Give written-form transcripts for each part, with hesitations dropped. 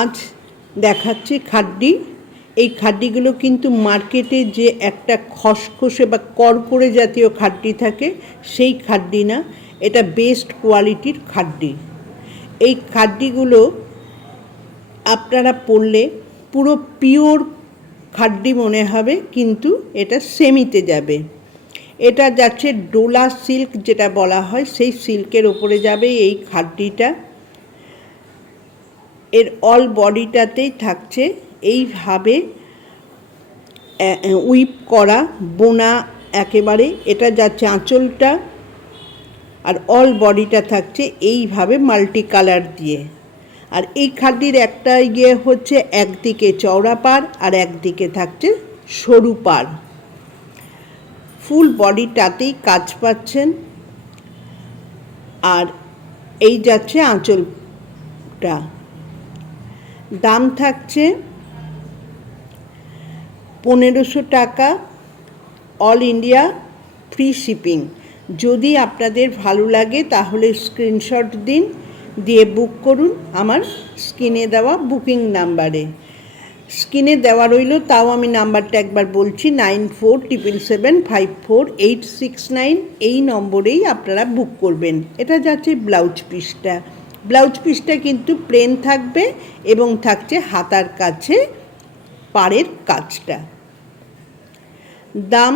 আজ দেখাচ্ছি খাড্ডি। এই খাড্ডিগুলো কিন্তু মার্কেটে যে একটা খসখসে বা কড়কড়ে জাতীয় খাড্ডি থাকে সেই খাড্ডি না, এটা বেস্ট কোয়ালিটির খাড্ডি। এই খাড্ডিগুলো আপনারা পরলে পুরো পিওর খাড্ডি মনে হবে, কিন্তু এটা সেমিতে যাবে। এটা যাচ্ছে ডোলা সিল্ক, যেটা বলা হয় সেই সিল্কের ওপরে যাবে এই খাড্ডিটা। এর অল বডিটাতেই থাকছে এইভাবে উইপ করা বোনা একেবারে। এটা যাচ্ছে আঁচলটা, আর অল বডিটা থাকছে এইভাবে মাল্টি কালার দিয়ে। আর এই খাড্ডির একটা হচ্ছে একদিকে চওড়া পাড় আর একদিকে থাকছে সরু পাড়। ফুল বডিটাতেই কাজ পাচ্ছেন। আর এই যাচ্ছে আঁচলটা। দাম থাকছে 1500 টাকা, অল ইন্ডিয়া ফ্রি শিপিং। যদি আপনাদের ভালো লাগে তাহলে স্ক্রিনশট দিন, দিয়ে বুক করুন আমার স্ক্রিনে দেওয়া বুকিং নাম্বারে। স্ক্রিনে দেওয়া রইল, তাও আমি নাম্বারটা একবার বলছি, 9477754869। এই নম্বরেই আপনারা বুক করবেন। এটা যাচ্ছে ব্লাউজ পিসটা। ব্লাউজ পিসটা কিন্তু প্লেন থাকবে এবং থাকছে হাতার কাছে পাড়ের কাজটা। দাম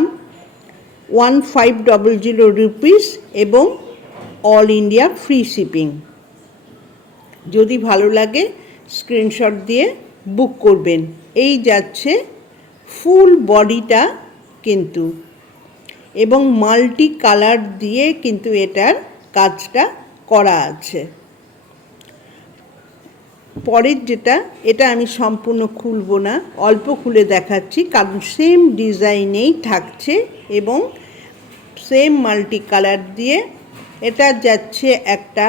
1500 রুপিস এবং অল ইন্ডিয়া ফ্রি শিপিং। যদি ভালো লাগে স্ক্রিনশট দিয়ে বুক করবেন। এই যাচ্ছে ফুল বডিটা কিন্তু, এবং মাল্টি কালার দিয়ে কিন্তু এটার কাজটা করা আছে। পরের যেটা, এটা আমি সম্পূর্ণ খুলবো না, অল্প খুলে দেখাচ্ছি, কারণ সেম ডিজাইনেই থাকছে এবং সেম মাল্টি কালার দিয়ে। এটা যাচ্ছে একটা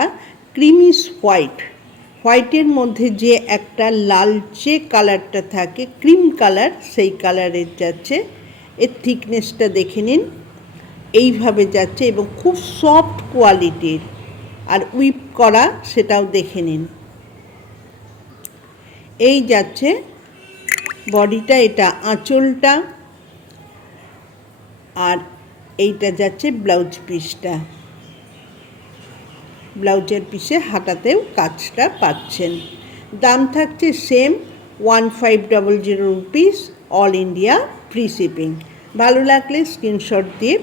ক্রিমিস হোয়াইটের মধ্যে যে একটা লালচে কালারটা থাকে, ক্রিম কালার, সেই কালারের যাচ্ছে। এর থিকনেসটা দেখে নিন, এইভাবে যাচ্ছে এবং খুব সফট কোয়ালিটির। আর উইপ করা সেটাও দেখে নিন। এই যাচ্ছে বডিটা, এটা আঁচলটা, আর এইটা যাচ্ছে ব্লাউজ পিসটা। ব্লাউজের পিসে হাতাতেও কাজটা পাচ্ছেন। দাম থাকছে same 1500 rupees, all India free shipping. ভালো লাগলে স্ক্রিনশট দিয়ে